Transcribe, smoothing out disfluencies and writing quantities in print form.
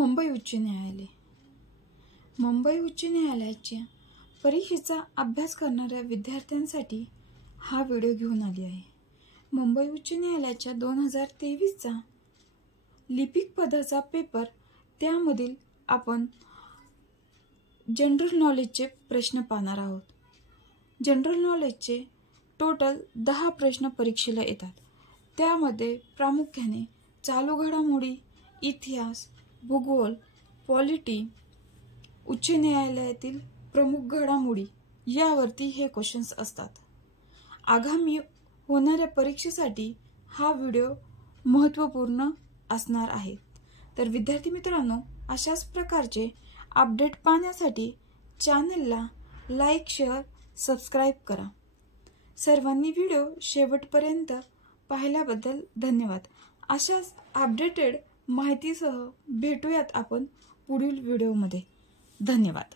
मुंबई उच्च न्यायालय. मुंबई उच्च न्यायालयाच्या परीक्षेचा अभ्यास करणाऱ्या विद्यार्थ्यांसाठी हा व्हिडिओ घेऊन आली आहे. मुंबई उच्च न्यायालयाच्या 2023चा लिपिक पदाचा पेपर, त्यामधील आपण जनरल नॉलेजचे प्रश्न पाहणार आहोत. जनरल नॉलेजचे टोटल 10 प्रश्न परीक्षेला येतात. त्यामध्ये प्रामुख्याने चालू घडामोडी, इतिहास, भूगोल, पॉलिटी, उच्च न्यायालयातील प्रमुख घडामोडी यावरती हे क्वेश्चन्स असतात. आगामी होणाऱ्या परीक्षेसाठी हा व्हिडिओ महत्त्वपूर्ण असणार आहे. तर विद्यार्थी मित्रांनो, अशाच प्रकारचे अपडेट पाहण्यासाठी चॅनलला लाईक, शेअर, सबस्क्राईब करा. सर्वांनी व्हिडिओ शेवटपर्यंत पाहिल्याबद्दल धन्यवाद. अशाच अपडेटेड माहितीसह भेटूयात आपण पुढील व्हिडिओमध्ये. धन्यवाद.